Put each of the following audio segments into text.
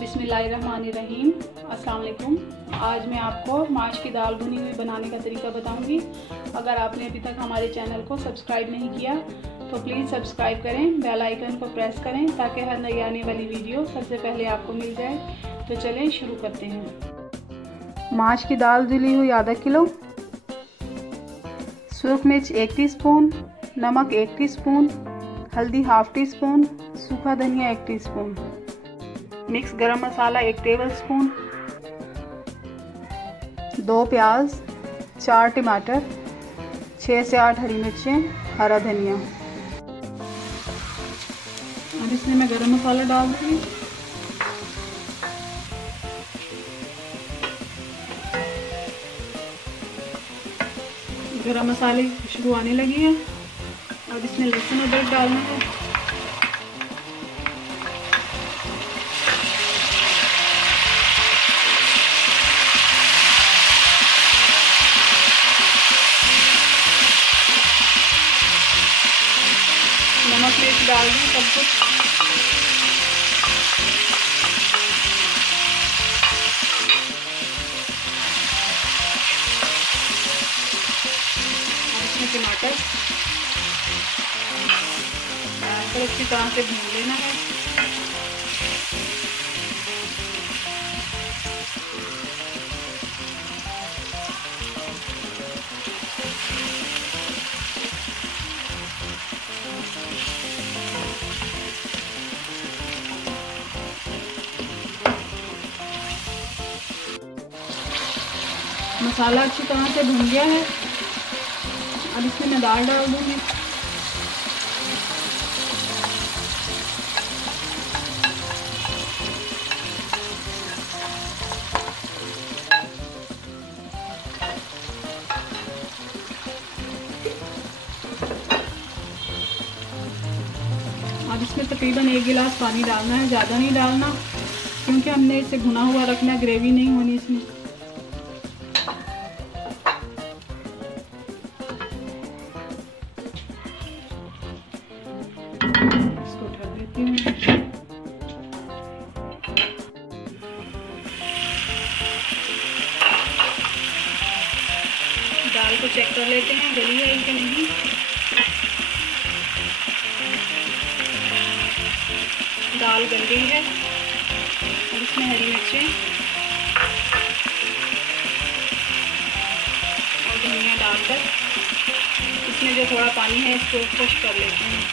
बिस्मिल्लाहिर्रहमानिर्रहीम। अस्सलाम वालेकुम। आज मैं आपको माश की दाल भुनी हुई बनाने का तरीका बताऊंगी। अगर आपने अभी तक हमारे चैनल को सब्सक्राइब नहीं किया तो प्लीज़ सब्सक्राइब करें, बेल आइकन को प्रेस करें ताकि हर नई आने वाली वीडियो सबसे पहले आपको मिल जाए। तो चलें शुरू करते हैं। माश की दाल धुली हुई आधा किलो, सूख मिर्च 1 टीस्पून, नमक 1 टीस्पून, हल्दी हाफ टी स्पून, सूखा धनिया 1 टीस्पून, मिक्स गरम मसाला 1 टेबलस्पून, 2 प्याज, 4 टमाटर, 6 से 8 हरी मिर्चें, हरा धनिया। अब इसमें मैं गरम मसाला डाल दूँगी। गरम मसाले की खुशबू आने लगी है। अब इसमें लहसुन अदरक डालना है। नमक मिर्च डाल दूँ सब कुछ। इसमें टमाटर तो अच्छी तरह से भून लेना है। मसाला अच्छी तरह से भून गया है। अब इसमें मैं दाल डाल दूँगी। अब इसमें तकरीबन 1 गिलास पानी डालना है, ज़्यादा नहीं डालना क्योंकि हमने इसे भुना हुआ रखना है, ग्रेवी नहीं होनी इसमें। इसको ढक देती हूँ। दाल को चेक कर लेते हैं गली है कि नहीं। दाल गल गई है। और इसमें हरी मिर्चें और धनिया डालकर इसमें जो थोड़ा पानी है इसको खुश कर लेते हैं।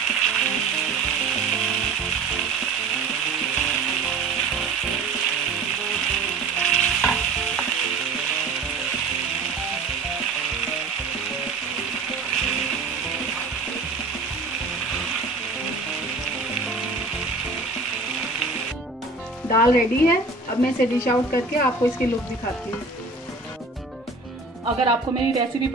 दाल रेडी है। अब मैं इसे डिश आउट करके आपको इसकी लुक दिखाती हूँ। अगर आपको मेरी रेसिपी